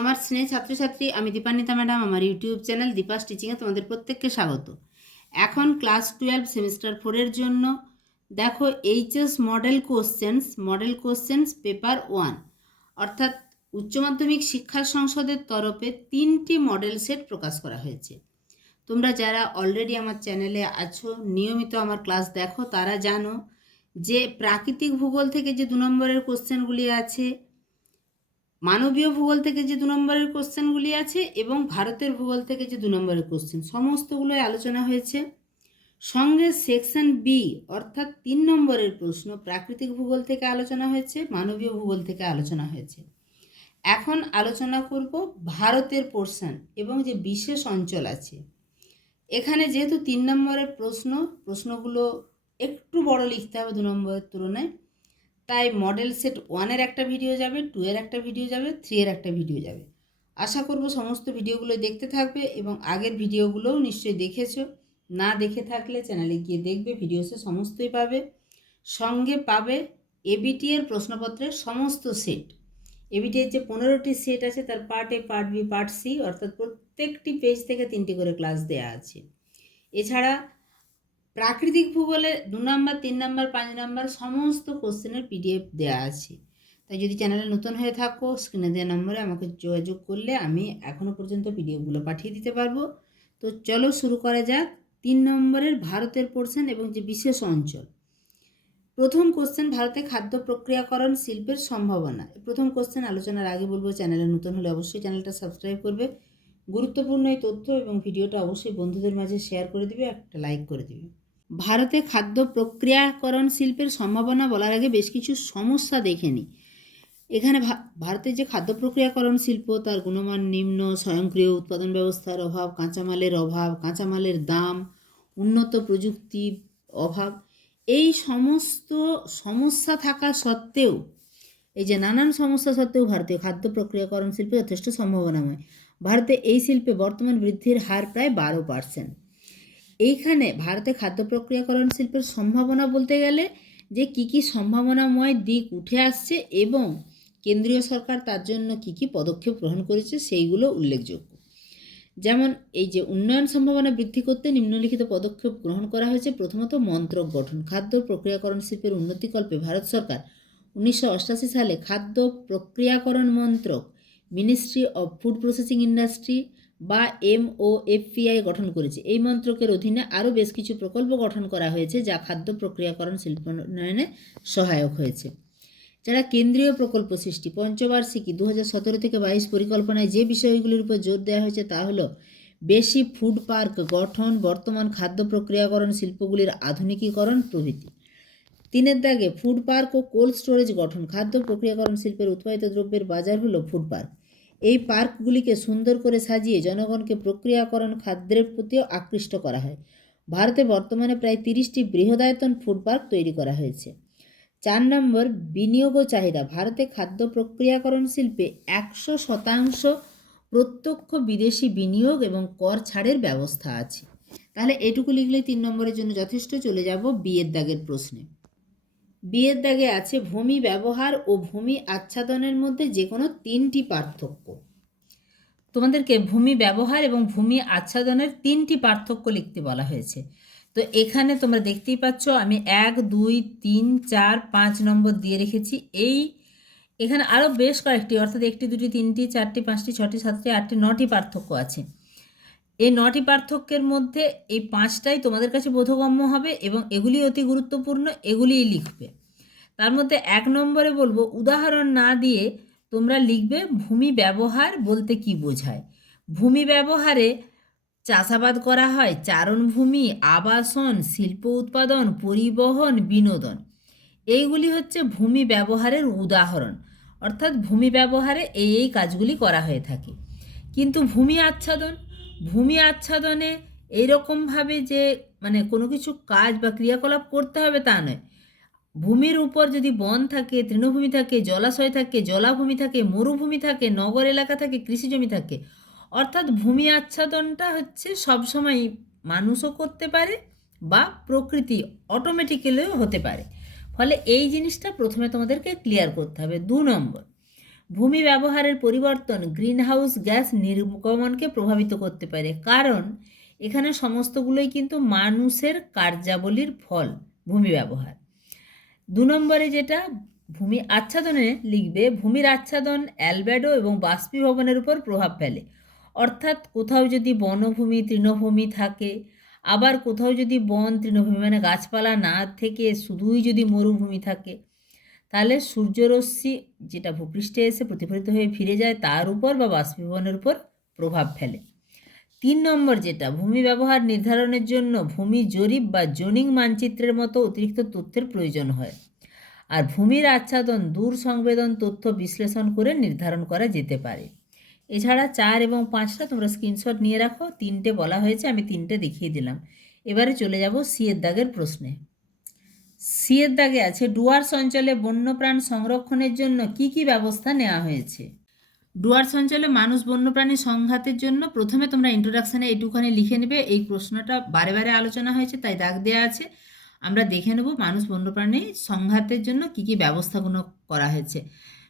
আমার স্নেহ ছাত্রছাত্রী, আমি দীপান্বিতা ম্যাডাম। আমার ইউটিউব চ্যানেল দীপাস টিচিংয়ে তোমাদের প্রত্যেককে স্বাগত। এখন ক্লাস 12 সেমিস্টার 4-এর জন্য দেখো এইচএস মডেল কোশ্চেন্স পেপার 1, অর্থাৎ উচ্চ মাধ্যমিক শিক্ষা সংসদের তরফে 3টি মডেল সেট প্রকাশ করা হয়েছে। তোমরা যারা অলরেডি আমার চ্যানেলে আছো, নিয়মিত আমার ক্লাস দেখো, তারা জানো যে প্রাকৃতিক ভূগোল থেকে যে 2 নম্বরের কোশ্চেনগুলি আছে, মানবীয় ভূগোল থেকে যে 2 নম্বরের কোশ্চেনগুলি আছে এবং ভারতের ভূগোল থেকে যে 2 নম্বরের কোশ্চেন, সমস্তগুলোই আলোচনা হয়েছে। সঙ্গে সেকশন বি অর্থাৎ 3 নম্বরের প্রশ্ন প্রাকৃতিক ভূগোল থেকে আলোচনা হয়েছে, মানবীয় ভূগোল থেকে আলোচনা হয়েছে। এখন আলোচনা করব ভারতের পোর্শন এবং যে বিশেষ অঞ্চল আছে। এখানে যেহেতু 3 নম্বরের প্রশ্নগুলো একটু বড় লিখতে হবে 2 নম্বরের তুলনায়, তাই মডেল সেট 1-এর একটা ভিডিও যাবে, 2-এর একটা ভিডিও যাবে, 3-এর একটা ভিডিও যাবে। আশা করব সমস্ত ভিডিওগুলো দেখতে থাকবে এবং আগের ভিডিওগুলোও নিশ্চয়ই দেখেছো। না দেখে থাকলে চ্যানেলে গিয়ে দেখবে, ভিডিওসে সমস্তই পাবে। সঙ্গে পাবে এবিটি এর প্রশ্নপত্রের সমস্ত সেট। এবিটি এর যে 15টি সেট আছে তার part A, part B, part C, অর্থাৎ প্রত্যেকটি পেজ থেকে 3টি করে ক্লাস দেওয়া আছে। এছাড়া প্রাকৃতিক ভূগোলে 2 নম্বর, 3 নম্বর, 5 নম্বর সমস্ত কোশ্চেনের পিডিএফ দেওয়া আছে। তাই যদি চ্যানেলে নতুন হয়ে থাকো, স্ক্রিনে দেওয়া নম্বরে আমাকে যোগাযোগ করলে আমি এখনও পর্যন্ত পিডিএফগুলো পাঠিয়ে দিতে পারবো। তো চলো শুরু করা যাক 3 নম্বরের ভারতের পোর্শন এবং যে বিশেষ অঞ্চল। প্রথম কোশ্চেন, ভারতে খাদ্য প্রক্রিয়াকরণ শিল্পের সম্ভাবনা। প্রথম কোশ্চেন আলোচনার আগে বলবো, চ্যানেলে নতুন হলে অবশ্যই চ্যানেলটা সাবস্ক্রাইব করবে। গুরুত্বপূর্ণ এই তথ্য এবং ভিডিওটা অবশ্যই বন্ধুদের মাঝে শেয়ার করে দিবে, একটা লাইক করে দিবে। ভারতে খাদ্য প্রক্রিয়াকরণ শিল্পের সম্ভাবনা বলার আগে বেশ কিছু সমস্যা দেখে নিই। এখানে ভারতের যে খাদ্য প্রক্রিয়াকরণ শিল্প, তার গুণমান নিম্ন, স্বয়ংক্রিয় উৎপাদন ব্যবস্থার অভাব, কাঁচামালের দাম, উন্নত প্রযুক্তি অভাব, এই সমস্ত সমস্যা থাকা সত্ত্বেও, এই যে নানান সমস্যা সত্ত্বেও ভারতীয় খাদ্য প্রক্রিয়াকরণ শিল্পে যথেষ্ট সম্ভাবনাময়। ভারতে এই শিল্পে বর্তমান বৃদ্ধির হার প্রায় 12%। এইখানে ভারতে খাদ্য প্রক্রিয়াকরণ শিল্পের সম্ভাবনা বলতে গেলে যে কী সম্ভাবনাময় দিক উঠে আসছে এবং কেন্দ্রীয় সরকার তার জন্য কী পদক্ষেপ গ্রহণ করেছে সেইগুলো উল্লেখযোগ্য। যেমন এই যে উন্নয়ন সম্ভাবনা বৃদ্ধি করতে নিম্নলিখিত পদক্ষেপ গ্রহণ করা হয়েছে। প্রথমত, মন্ত্রক গঠন। খাদ্য প্রক্রিয়াকরণ শিল্পের উন্নতিকল্পে ভারত সরকার 1988 সালে খাদ্য প্রক্রিয়াকরণ মন্ত্রক, ministry of food processing industry বা MOFPI গঠন করেছে। এই মন্ত্রকের অধীনে আরও বেশ কিছু প্রকল্প গঠন করা হয়েছে যা খাদ্য প্রক্রিয়াকরণ শিল্প উন্নয়নে সহায়ক হয়েছে। যারা কেন্দ্রীয় প্রকল্প সৃষ্টি, পঞ্চবার্ষিকী 2017 থেকে 22 পরিকল্পনায় যে বিষয়গুলির উপর জোর দেওয়া হয়েছে তা হলো বেশি ফুড পার্ক গঠন, বর্তমান খাদ্য প্রক্রিয়াকরণ শিল্পগুলির আধুনিকীকরণ প্রভৃতি। 3-এর দাগে ফুড পার্ক ও কোল্ড স্টোরেজ গঠন। খাদ্য প্রক্রিয়াকরণ শিল্পের উৎপাদিত দ্রব্যের বাজার হলো ফুড পার্ক। এই পার্কগুলিকে সুন্দর করে সাজিয়ে জনগণকে প্রক্রিয়াকরণ খাদ্যের প্রতিও আকৃষ্ট করা হয়। ভারতে বর্তমানে প্রায় 30টি বৃহদায়তন ফুড পার্ক তৈরি করা হয়েছে। 4 নম্বর, বিনিয়োগ ও চাহিদা। ভারতে খাদ্য প্রক্রিয়াকরণ শিল্পে 100% প্রত্যক্ষ বিদেশি বিনিয়োগ এবং কর ছাড়ের ব্যবস্থা আছে। তাহলে এটুকু লিখলেই 3 নম্বরের জন্য যথেষ্ট। চলে যাব বিয়ের দাগের প্রশ্নে। বিয়ের দাগে আছে ভূমি ব্যবহার ও ভূমি আচ্ছাদনের মধ্যে যে কোনো 3টি পার্থক্য। তোমাদেরকে ভূমি ব্যবহার এবং ভূমি আচ্ছাদনের 3টি পার্থক্য লিখতে বলা হয়েছে। তো এখানে তোমরা দেখতেই পাচ্ছ আমি 1, 2, 3, 4, 5 নম্বর দিয়ে রেখেছি। এখানে আরও বেশ কয়েকটি, অর্থাৎ 1টি, 2টি, 3টি, 4টি, 5টি, 6টি, 7টি, 8টি, 9টি পার্থক্য আছে। এই 9টি পার্থক্যের মধ্যে এই 5টাই তোমাদের কাছে বোধগম্য হবে এবং এগুলি অতি গুরুত্বপূর্ণ, এগুলিই লিখবে। তার মধ্যে 1 নম্বরে বলবো, উদাহরণ না দিয়ে তোমরা লিখবে ভূমি ব্যবহার বলতে কি বোঝায়। ভূমি ব্যবহারে চাষাবাদ করা হয়, চারণভূমি, আবাসন, শিল্প উৎপাদন, পরিবহন, বিনোদন, এইগুলি হচ্ছে ভূমি ব্যবহারের উদাহরণ। অর্থাৎ ভূমি ব্যবহারে এই কাজগুলি করা হয়ে থাকে। কিন্তু ভূমি আচ্ছাদনে এইরকমভাবে যে কোনো কিছু কাজ বা ক্রিয়াকলাপ করতে হবে তা নয়। ভূমির উপর যদি বন থাকে, তৃণভূমি থাকে, জলাশয় থাকে, জলাভূমি থাকে, মরুভূমি থাকে, নগর এলাকা থাকে, কৃষিজমি থাকে, অর্থাৎ ভূমি আচ্ছাদনটা হচ্ছে সবসময় মানুষও করতে পারে বা প্রকৃতি অটোমেটিক্যালিও হতে পারে। ফলে এই জিনিসটা প্রথমে তোমাদেরকে ক্লিয়ার করতে হবে। 2 নম্বর, ভূমি ব্যবহারের পরিবর্তন গ্রিনহাউস গ্যাস নির্গমনকে প্রভাবিত করতে পারে, কারণ এখানে সমস্তগুলোই কিন্তু মানুষের কার্যাবলীর ফল ভূমি ব্যবহার। 2 নম্বরে যেটা ভূমি আচ্ছাদনে লিখবে, ভূমির আচ্ছাদন অ্যালবেডো এবং বাষ্পীভবনের উপর প্রভাব ফেলে। অর্থাৎ কোথাও যদি বনভূমি তৃণভূমি থাকে, আবার কোথাও যদি বন তৃণভূমি মানে গাছপালা না থেকে শুধুই যদি মরুভূমি থাকে, তাহলে সূর্যরশ্মি যেটা ভূপৃষ্ঠে এসে প্রতিফলিত হয়ে ফিরে যায় তার উপর বা বাষ্পীভবনের উপর প্রভাব ফেলে। 3 নম্বর যেটা ভূমি ব্যবহার নির্ধারণের জন্য ভূমি জরিপ বা জোনিং মানচিত্রের মতো অতিরিক্ত তথ্যের প্রয়োজন হয়। আর ভূমির আচ্ছাদন দূর সংবেদন তথ্য বিশ্লেষণ করে নির্ধারণ করা যেতে পারে। এছাড়া 4 এবং 5টা তোমরা স্ক্রিনশট নিয়ে রাখো, 3টে বলা হয়েছে, আমি 3টে দেখিয়ে দিলাম। এবারে চলে যাব সি এর দাগের প্রশ্নে। সি এর দাগে আছে ডুয়ার্স অঞ্চলে বন্যপ্রাণ সংরক্ষণের জন্য কি কি ব্যবস্থা নেওয়া হয়েছে। ডুয়ার্স অঞ্চলে মানুষ বন্যপ্রাণী সংঘাতের জন্য প্রথমে তোমরা ইন্ট্রোডাকশানে এইটুখানি লিখে নেবে, এই প্রশ্নটা বারে বারে আলোচনা হয়েছে তাই দাগ দেওয়া আছে। আমরা দেখে নেব মানুষ বন্যপ্রাণী সংঘাতের জন্য কি কি ব্যবস্থাগুলো করা হয়েছে।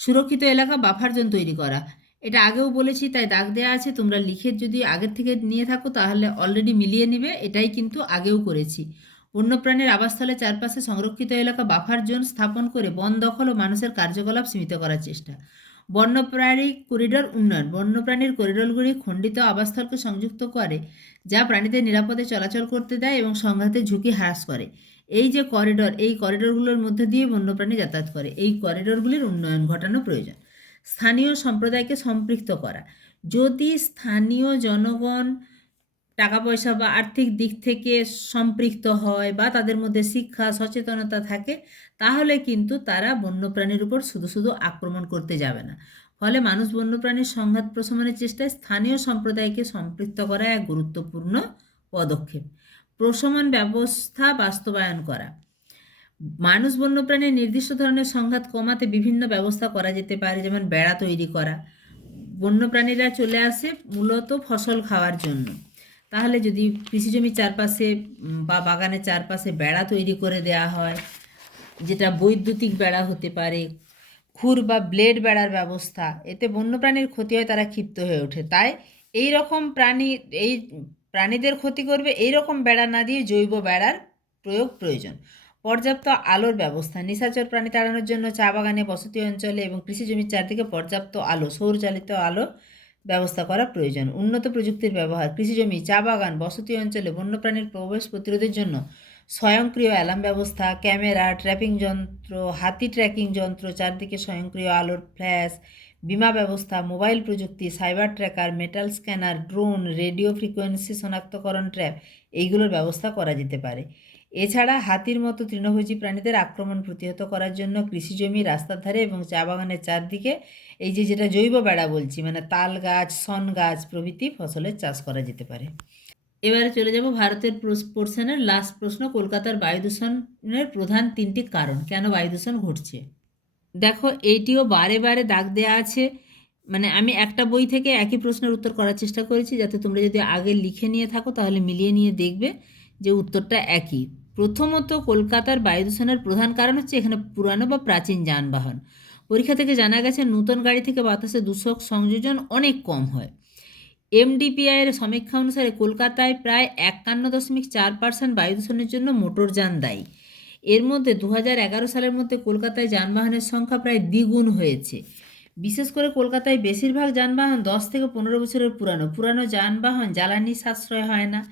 সুরক্ষিত এলাকা বাফার জোন তৈরি করা, এটা আগেও বলেছি তাই দাগ দেওয়া আছে। তোমরা লিখে যদি আগের থেকে নিয়ে থাকো তাহলে অলরেডি মিলিয়ে নেবে, এটাই কিন্তু আগেও করেছি। বন্যপ্রাণীর আবাসস্থলের চারপাশে সংরক্ষিত এলাকা বাফার জোন স্থাপন করে বন দখল ও মানুষের কার্যকলাপ সীমিত করার চেষ্টা। বন্যপ্রাণী করিডোর উন্নয়ন, বন্যপ্রাণীর করিডোরগুলি খণ্ডিত আবাসস্থলকে সংযুক্ত করে যা প্রাণীদের নিরাপদে চলাচল করতে দেয় এবং সংঘাতের ঝুঁকি হ্রাস করে। এই যে করিডোর, এই করিডোরগুলোর মধ্যে দিয়ে বন্যপ্রাণী যাতায়াত করে, এই করিডোরগুলির উন্নয়ন ঘটানো প্রয়োজন। স্থানীয় সম্প্রদায়কে সম্পৃক্ত করা, যদি স্থানীয় জনগণ টাকা পয়সা বা আর্থিক দিক থেকে সম্পৃক্ত হয় বা তাদের মধ্যে শিক্ষা সচেতনতা থাকে, তাহলে কিন্তু তারা বন্যপ্রাণীর উপর শুধু শুধু আক্রমণ করতে যাবে না। ফলে মানুষ বন্যপ্রাণীর সংঘাত প্রশমনের চেষ্টায় স্থানীয় সম্প্রদায়কে সম্পৃক্ত করা এক গুরুত্বপূর্ণ পদক্ষেপ। প্রশমন ব্যবস্থা বাস্তবায়ন করা, মানুষ বন্যপ্রাণীর নির্দিষ্ট ধরনের সংঘাত কমাতে বিভিন্ন ব্যবস্থা করা যেতে পারে, যেমন বেড়া তৈরি করা। বন্যপ্রাণীরা চলে আসে মূলত ফসল খাওয়ার জন্য, তাহলে যদি কৃষিজমির চারপাশে বা বাগানের চারপাশে বেড়া তৈরি করে দেওয়া হয়, যেটা বৈদ্যুতিক বেড়া হতে পারে, খুর বা ব্লেড বেড়ার ব্যবস্থা, এতে বন্যপ্রাণীর ক্ষতি হয়, তারা ক্ষিপ্ত হয়ে ওঠে। তাই এই রকম প্রাণীদের ক্ষতি করবে এই রকম বেড়া না দিয়ে জৈব বেড়ার প্রয়োগ প্রয়োজন। পর্যাপ্ত আলোর ব্যবস্থা, নিশাচর প্রাণী তাড়ানোর জন্য চা বাগানে, বসতি অঞ্চলে এবং কৃষিজমির চারদিকে পর্যাপ্ত আলো, সৌরচালিত আলো ব্যবস্থা করা প্রয়োজন। উন্নত প্রযুক্তির ব্যবহার, কৃষিজমি, চা বাগান, বসতি অঞ্চলে বন্যপ্রাণীর প্রবেশ প্রতিরোধের জন্য স্বয়ংক্রিয় অ্যালার্ম ব্যবস্থা, ক্যামেরা, ট্র্যাপিং যন্ত্র, হাতি ট্র্যাকিং যন্ত্র, চারদিকে স্বয়ংক্রিয় আলোর ফ্ল্যাশ, বিমা ব্যবস্থা, মোবাইল প্রযুক্তি, cyber tracker, metal scanner, drone, radio frequency শনাক্তকরণ ট্র্যাপ, এইগুলোর ব্যবস্থা করা যেতে পারে। এছাড়া হাতির মতো তৃণভোজী প্রাণীদের আক্রমণ প্রতিহত করার জন্য কৃষিজমি, রাস্তার ধারে এবং চা বাগানের চারদিকে এই যেটা জৈব বেড়া বলছি, মানে তাল গাছ, শন গাছ প্রভৃতি ফসলের চাষ করা যেতে পারে। এবারে চলে যাব ভারতের পোর্শনের লাস্ট প্রশ্ন, কলকাতার বায়ু দূষণের প্রধান 3টি কারণ, কেন বায়ু দূষণ ঘটছে। দেখো এইটিও বারে বারে দাগ দেওয়া আছে, মানে আমি একটা বই থেকে একই প্রশ্নের উত্তর করার চেষ্টা করেছি, যাতে তোমরা যদি আগে লিখে নিয়ে থাকো তাহলে মিলিয়ে নিয়ে দেখবে যে উত্তরটা একই। প্রথমত, কলকাতার বায়ু দূষণের প্রধান কারণ হচ্ছে এখানে পুরানো বা প্রাচীন যানবাহন। পরীক্ষা থেকে জানা গেছে নতুন গাড়ি থেকে বাতাসে দূষক সংযোজন অনেক কম হয়। এমডিপিআইয়ের সমীক্ষা অনুসারে কলকাতায় প্রায় 51.4% বায়ু দূষণের জন্য মোটরযান দায়ী। এর মধ্যে 2011 সালের মধ্যে কলকাতায় যানবাহনের সংখ্যা প্রায় দ্বিগুণ হয়েছে। বিশেষ করে কলকাতায় বেশিরভাগ যানবাহন 10 থেকে 15 বছরের পুরানো যানবাহন জ্বালানি সাশ্রয় হয় না।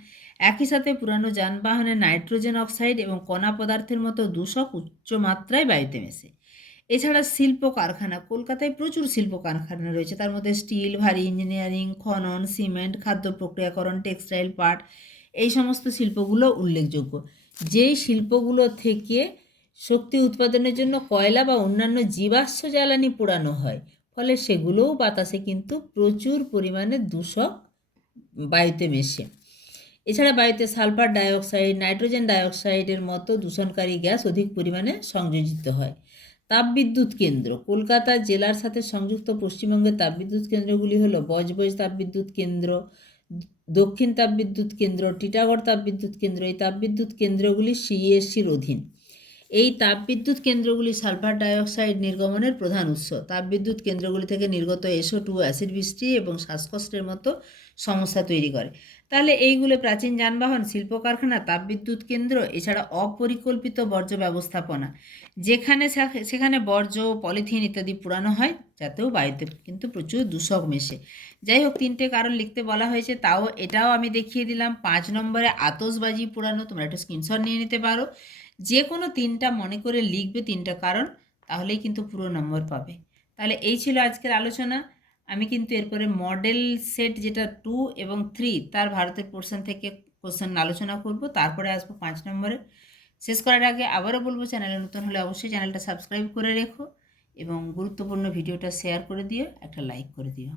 একই সাথে পুরানো যানবাহনে নাইট্রোজেন অক্সাইড এবং কণা পদার্থের মতো দূষক উচ্চ মাত্রায় বায়ুতে মেশে। এছাড়া শিল্প কারখানা, কলকাতায় প্রচুর শিল্প কারখানা রয়েছে, তার মধ্যে স্টিল, ভারী ইঞ্জিনিয়ারিং, খনন, সিমেন্ট, খাদ্য প্রক্রিয়াকরণ, টেক্সটাইল, পাট, এই সমস্ত শিল্পগুলো উল্লেখযোগ্য। যেই শিল্পগুলো থেকে শক্তি উৎপাদনের জন্য কয়লা বা অন্যান্য জীবাশ্ম জ্বালানি পোড়ানো হয়, ফলে সেগুলোও বাতাসে কিন্তু প্রচুর পরিমাণে দূষক বায়ুতে মেশে। এছাড়া বায়ুতে সালফার ডাইঅক্সাইড, নাইট্রোজেন ডাইঅক্সাইডের মতো দূষণকারী গ্যাস অধিক পরিমাণে সংযোজিত হয়। তাপবিদ্যুৎ কেন্দ্র, কলকাতা জেলার সাথে সংযুক্ত পশ্চিমবঙ্গের তাপবিদ্যুৎ কেন্দ্রগুলি হলো বজবজ তাপবিদ্যুৎ কেন্দ্র, দক্ষিণ তাপবিদ্যুৎ কেন্দ্র, টিটাগড় তাপবিদ্যুৎ কেন্দ্র। এই তাপবিদ্যুৎ কেন্দ্রগুলি সিইএসসির অধীন। এই তাপবিদ্যুৎ কেন্দ্রগুলি সালফার ডাইঅক্সাইড নির্গমনের প্রধান উৎস। তাপবিদ্যুৎ কেন্দ্রগুলি থেকে নির্গত SO2 অ্যাসিড বৃষ্টি এবং শ্বাসকষ্টের মতো সমস্যা তৈরি করে। তাহলে এইগুলো প্রাচীন যানবাহন, শিল্প কারখানা, তাপবিদ্যুৎ কেন্দ্র, এছাড়া অপরিকল্পিত বর্জ্য ব্যবস্থাপনা, যেখানে সেখানে বর্জ্য, পলিথিন ইত্যাদি পোড়ানো হয়, যাতেও বায়ুতে কিন্তু প্রচুর দূষক মেশে। যাই হোক, 3টে কারণ লিখতে বলা হয়েছে, এটাও আমি দেখিয়ে দিলাম। 5 নম্বরে আতশবাজি পোড়ানো, তোমরা একটা স্ক্রিনশট নিয়ে নিতে পারো। যে কোনো 3টা মনে করে লিখবে, 3টা কারণ, তাহলেই কিন্তু পুরো নম্বর পাবে। তাহলে এই ছিল আজকের আলোচনা। আমি কিন্তু এরপরে মডেল সেট যেটা 2 এবং 3 তার ভারতের পোর্শন থেকে কোশ্চেন আলোচনা করব, তারপরে আসবো 5 নম্বরে। শেষ করার আগে আবারও বলবো, চ্যানেলে নতুন হলে অবশ্যই চ্যানেলটা সাবস্ক্রাইব করে রেখো এবং গুরুত্বপূর্ণ ভিডিওটা শেয়ার করে দিও, একটা লাইক করে দিও।